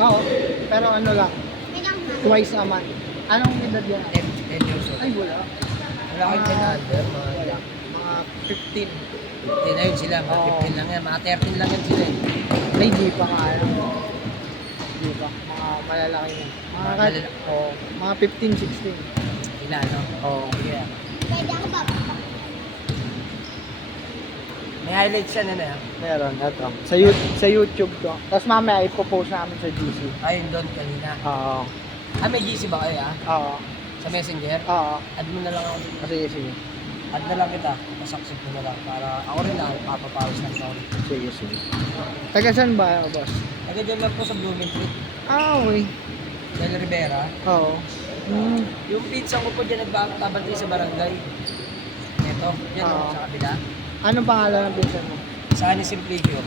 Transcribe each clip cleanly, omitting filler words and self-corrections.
Oo, pero ano lang, twice a month. Anong edad yan? 10 years old. Ay, wala. Wala kayong 10 under, Wala. Mga 15. 15 na yun sila, mga Oo. 15 lang yan, mga 13 lang yan sila eh. Ay, di pa nga alam. Di pa. Mga malalaki na. Mga, Malala- mga 15, 16. Sila, no? Oo. Sige. May highlights yan, ano yan? Meron, eto. Sa YouTube to. Tapos mamaya ipopost namin sa GC. Ayun doon kanina. Oo. May GC ba kayo Oo. Sa Messenger? Oo. Add mo na lang ako. Sige, sige. Add na lang kita. Pasaksit mo na lang para ako rin na papapawis ng taon. Sige, sige. Taga saan ba, boss? Agad dyan lang po sa Blooming Street. Okay. Del Rivera. Oo. Hmm. Yung pizza ko po dyan nagbabanti sa barangay. Ito, dyan Oo. sa kabila. Anong pangalan ng pinsan mo? Sa ni Simplicio.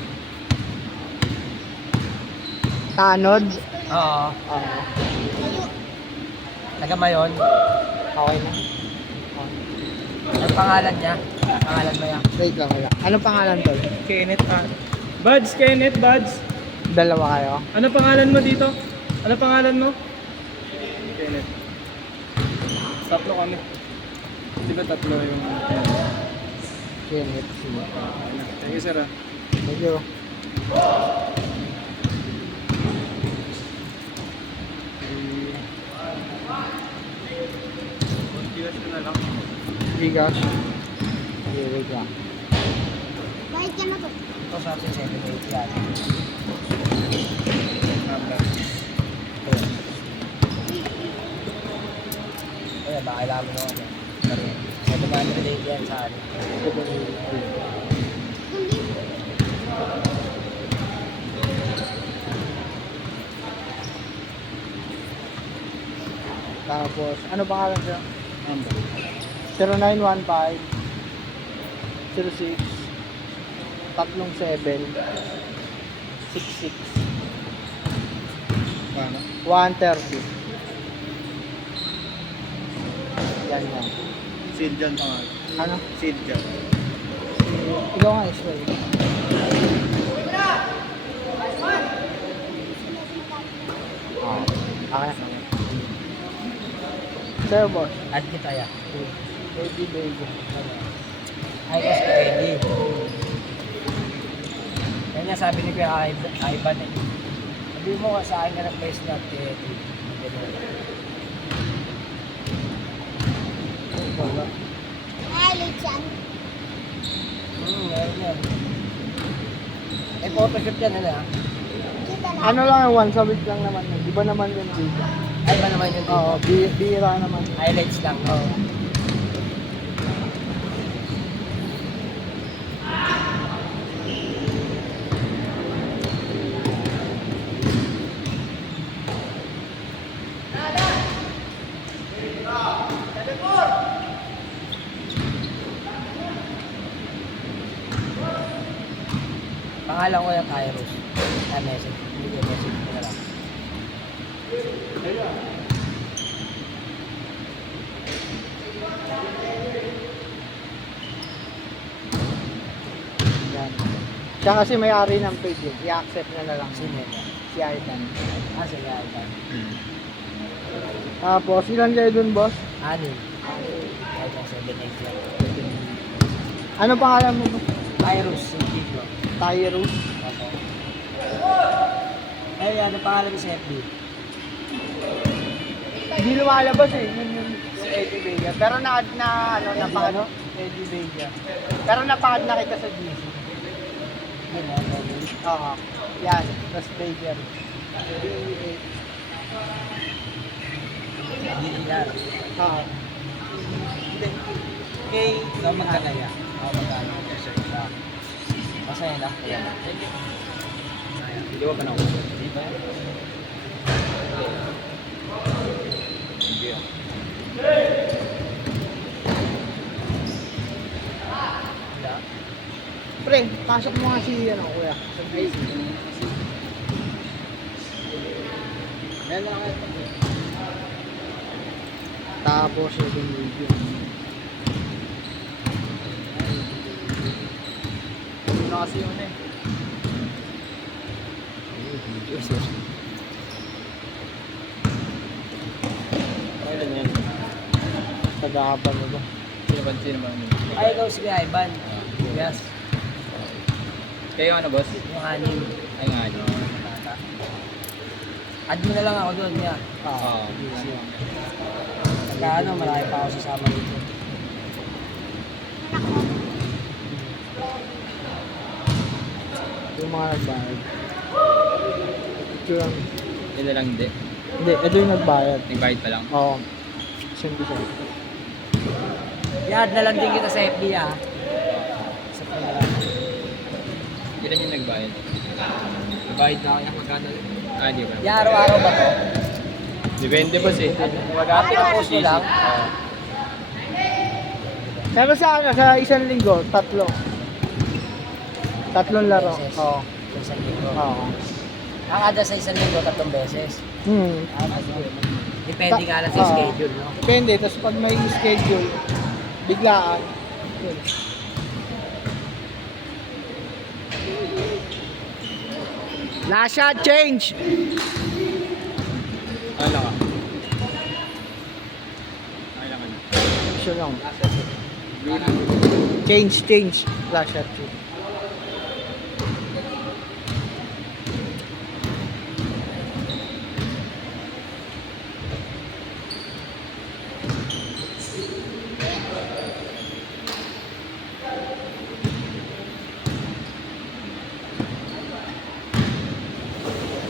Tanod? Oo. Oo. Taga Mayon. Okay na. Ang pangalan niya. Pangalan mo yan. Wait lang, wala. Anong pangalan to? Kenneth Buds, Kenneth, Buds. Dalawa kayo? Ano pangalan mo dito? Ano pangalan mo? Kenneth. Tatlo kami. Di ba tatlo yung... Kenneth. Thank you, sir. Thank you. Na lang. Gigas. Okay, wait lang. Bayad ka na to. Ito sa atin 780 yan. Ayan, baka kailangan mo naman. 780 yan sa atin. Tapos, ano pangalan siya? 0915 06 37 66 Paano? 130. Yan yan. Seed dyan pangalan. Ano? Seed dyan. Ikaw nga, Israel. Okay. Sir, boss. Add kita ya. Baby, baby. Ay, kasi ready. Kaya nga sabi ni Kuya Ivan eh. Sabi mo ka sa akin ka na-place na kay Eddie. Wala. Ayun siya. Meron yan. Eh, photoshoot yan, ano ah? Kita na. Ano lang, once a week lang naman. Di ba naman yun dito? Ay, ba naman yun? Oo, bira naman. Highlights lang. Oo. Pangalan ko yung Kairos. Message. Hindi ko message ko na lang. Yan. Siya kasi may-ari ng page eh. I-accept niya na lang. Sino yun? Si Aitan. Sige, Ivan. Tapos, ilan kayo dun, boss? Anim. Kahit ang 780 yan. Ano pangalan mo? Kairos. Simplicio. Tyrus. Opo. Ay, ano pangalan mo sa FB? Hindi lumalabas eh. Yun si Eddie Vega. Pero napakad Eddie Vega. Pero napakad na kita sa GC. Yun, ano? Oo. Yan. Tapos Vega. DDR. Oo. Okay. Ikaw magkanaya. Ako magkanaya. Masaya na. Hindi ba pa na ako? Hindi ba? Hindi ah. Pre, pasok mo nga si kuya. Sa GC. Yan lang ako. Tapos yung video. Ano kasi yun eh. Taga-aban mo ba? Sino ba? Ay, ikaw si Ivan. Yes. Kayo ano, boss? Yung anim. Ay nga, ano. Add mo na lang ako doon, niya. Oo. Pagka ano, malaki pa ako sasama dito. Yung mga nagbayad. Ito lang. Yun na lang hindi. Hindi, ito yung nagbayad. Nag-bite pa lang. Oo. Send ko sa'yo. I-add na lang din kita sa FB, ah. Sa pangalan. Ilan yung nagbayad? Nagbayad na kaya magkano? Ah, di ba? Yung araw-araw ba to? Depende, boss eh. Ang pinapost nyo lang. Pero sa isang linggo, 3. 3 laro. Beses. Oo. Sa isang linggo. Oo. Ang ada sa isang linggo, 3 beses. Depende nga lang sa Oo. schedule, no? Depende. Tapos pag may schedule, biglaan. Yun. Last shot, change! Ano ka? Ay lang ano. Sure lang. Change. Last shot, change.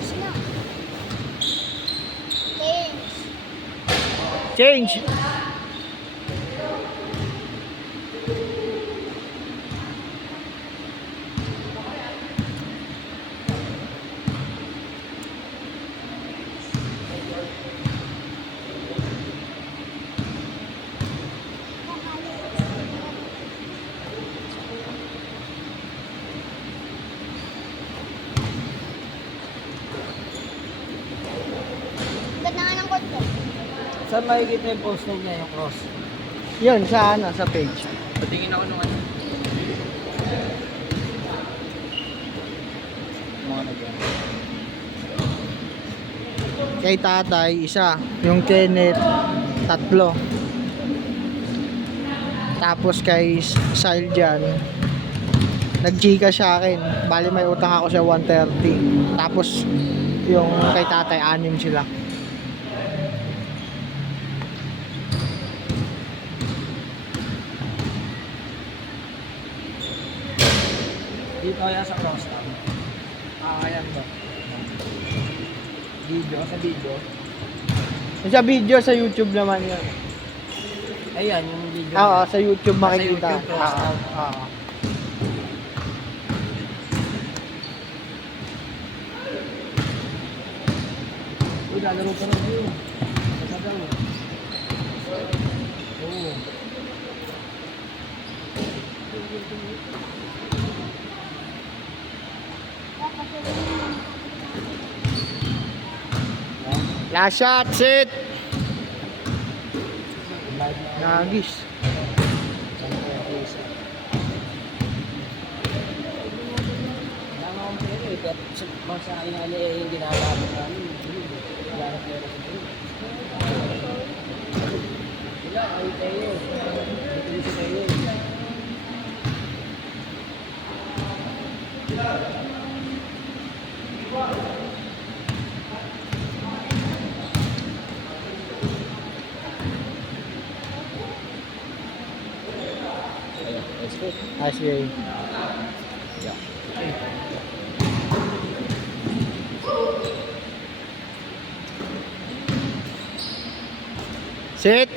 Sino? Change. Change! Ganda nga ng kotse. Saan makikita yung post niya, yung cross? Yun, sa sa page. Patingin ako nung ano. Mga nag-ano. Kay tatay, isa. Yung Kenneth, 3. Tapos kay Siljan, nag-Gcash sa akin. Bali may utang ako sa 130. Tapos yung kay tatay, 6 sila. Dito kaya sa cross lang. Ayan ba? Video, sa video. Sa video, sa YouTube naman yun. Ayan, yung video. Oo, sa YouTube makikita. YouTube, cross out. Oo. Uy, lalaro pa rin yun. Sasabaw. Oo. Last shot, sit! Nagis. Tama akong pera eh. Pero sa akin nga eh, yung ginagawa namin. Wala na pera sa pera. Wala, ay tayo. Ito sa tayo. Ayun, let's go. Nice game. Yeah. Sit!